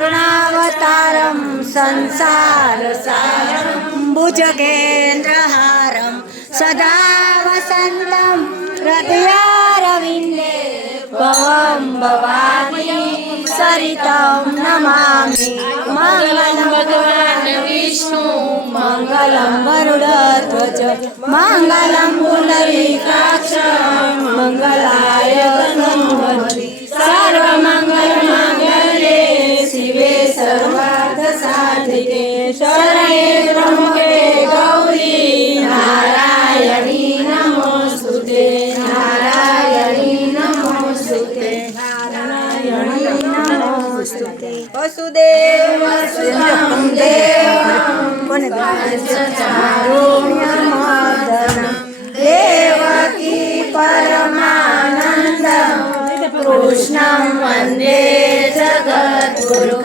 करुणावतारं संसारसारं भुजगेन्द्रहारं सदा वसन्तं हृदयारविन्दे भवं भवानी सरितं नमामि। मङ्गलं भगवान् विष्णु मङ्गलं गरुडध्वज मङ्गलं पुण्डरीकाक्ष मङ्गलाय तनोहरि सर्वमङ्गलमाङ्गल्ये शिवे सर्वार्थसाधिके शरण्ये त्र्यम्बके गौरी नारायणी नमोस्तुते नारायणी नमोस्तुते नारायणी नमोस्तुते। वसुदेवसुतं देवं कंसचारूण्यमर्दनं देवकी परमानन्दं कृष्णं वन्दे जगद्गुरुं